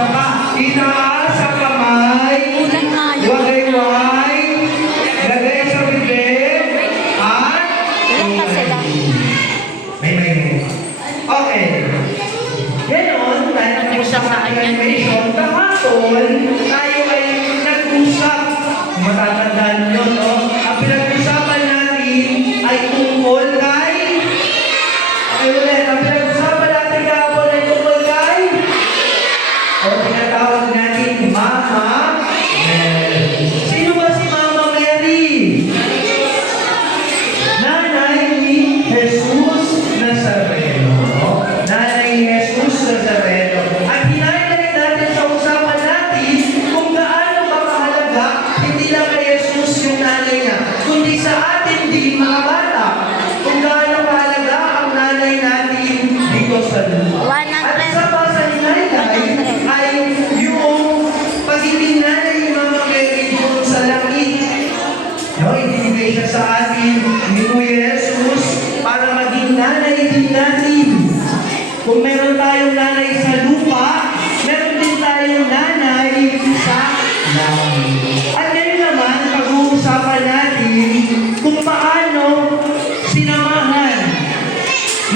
Saka, itaas ang kamay. Wagayway. Lagay sa bibig. At may. Okay. Ganon, dahil nag-usap sa animation, kahapon, tayo ay nag-usap. Matatandaan nyo, no? Ang pinag-usapan natin ay tungkol kay... Okay, ulit. Ang pinag-usapan natin kahapon ay tungkol kay... O, tinatawag natin Mama Mary. Sino ba si Mama Mary? Nanay ni Jesus Nazareno. Nanay ni Jesus Nazareno. At hinailit natin sa usapan natin kung gaano ba kahalaga, hindi lang kay Jesus yung nanay niya, kundi sa atin din mga bata, kung gaano kahalaga ang nanay natin dito sa lupa. At sa pa sa hinailit ay yung pagiging nanay ni Mama Mary doon sa langit. No, ibinigay siya sa atin ni Kuya Jesus para maging nanay din natin. Kung meron tayong nanay sa lupa, meron din tayong nanay sa langit. At ngayon naman, pag-uusapan natin kung paano sinamahan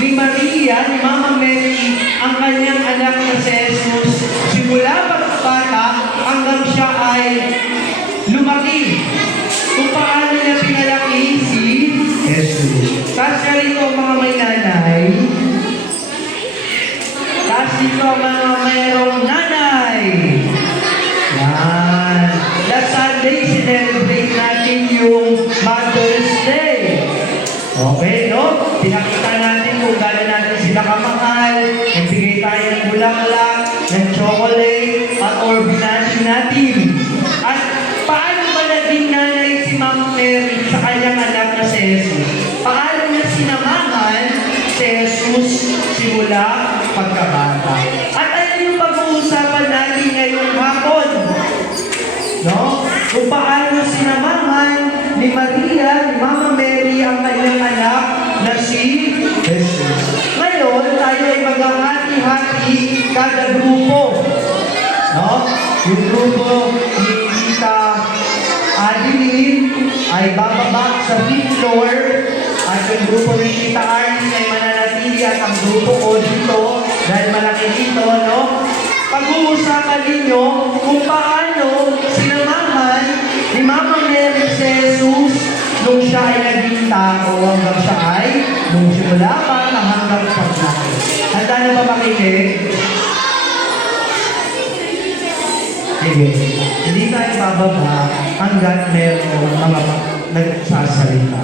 ni Maria, ni Mama Mary, ang kanyang anak na si Jesus simula pagkabata hanggang siya ay lumaki. Kung paano niya pinalaki si Jesus. Kasi rito mga may nanay, kasi ito mga mayroong nanay. Yan. Last Sunday, sinelebrate natin yung Mother's Day. Okay, no? Pinakita natin kung gano'n natin sila kamahal. Nagbigay tayo ng bulaklak, ng chocolate, at orbination natin. At paano ba naging nanay si Mama Mary sa kanyang anak na si Jesus? Paano niya sinamahan si Jesus simula pagkabata? At ano yung pag-uusapan natin ngayong hapon? No? Kung paano sinamahan ni Maria, ni Mama Mary, ang kanyang anak na si Jesus. Ngayon, tayo ay maghahati-hati kada grupo. No? Yung grupo ni Tita Adeline ay bababa sa 5th floor. At yung grupo ni Tita Arlene ay mananatili at ang grupo ko dito dahil malaki dito, no? Pag-uusapan ninyo kung paano sinamahan ni Mama Mary si Jesus nung siya ay naging tao hanggang siya ay nung simula pa na hanggang paglaki. Handa na ba makinig? Sige. Hindi tayo bababa hanggat meron mga nagsasalita.